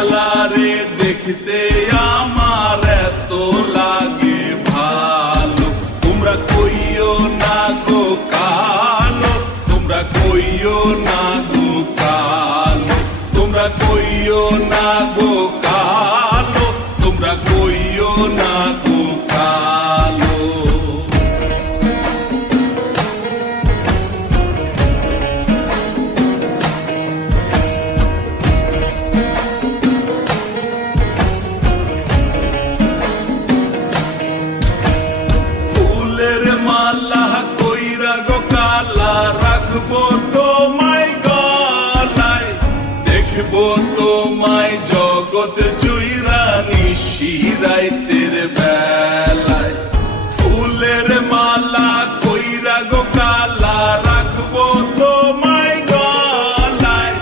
কালারে দেখতে আমার এত লাগে ভালো। তোমরা কইও না গো কালো, তোমরা কইও না গো কালো, তোমরা কইও না গো কালো, তোমরা কইও না গো কালো। ফুলের মালা কইরা গো কালা রাখবো তোমায় গলায়, দেখবো তোমায় জগৎ জুইরা নিশিরাইতের বেলায়। ফুলের মালা কইরা গো কালা রাখবো তোমায় গলায়,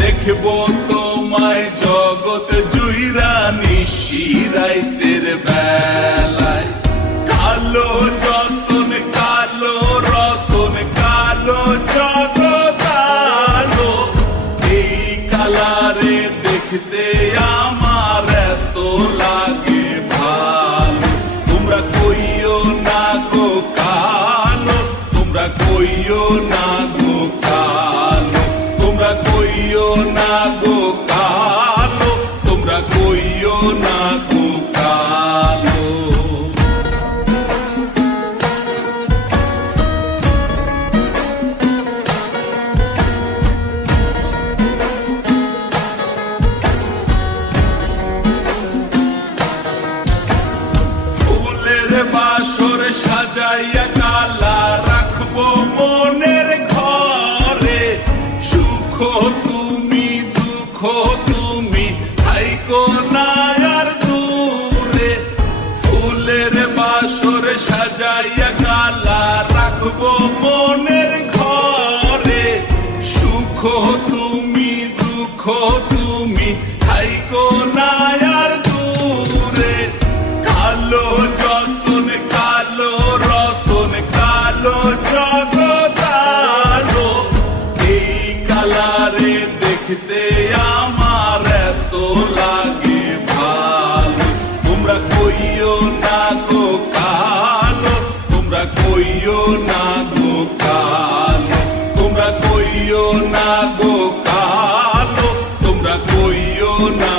দেখবো তোমায় জগৎ জুইরা নিশিরাইতের বেলায়। কালো যতন কালো রতন কালো জগৎ আলো, এই কালারে দেখতে আমার এত লাগে ভালো। তোমরা কইও না গো কালো, তোমরা কইও না গো কালো, তোমরা কইও না গো কালো, তোমরা কইও না গো কালো। বাসর সাজাইয়া কালা রাখবো মনের ঘরে, সুখ তুমি দুঃখ তুমি থাইকো না আর দূরে। ফুলের বাসর সাজাইয়া কালা রাখবো মনের ঘরে, সুখ তুমি দুঃখ তুমি থাইকো না আর দূরে। কালো যতন কালো রতন কালো জগৎ আলো, এই কালারে দেখতে আমার এত লাগে ভালো। তোমরা কইও না গো কালো, তোমরা কইও না গো কালো, তোমরা কইও না গো কালো, তোমরা কইও না।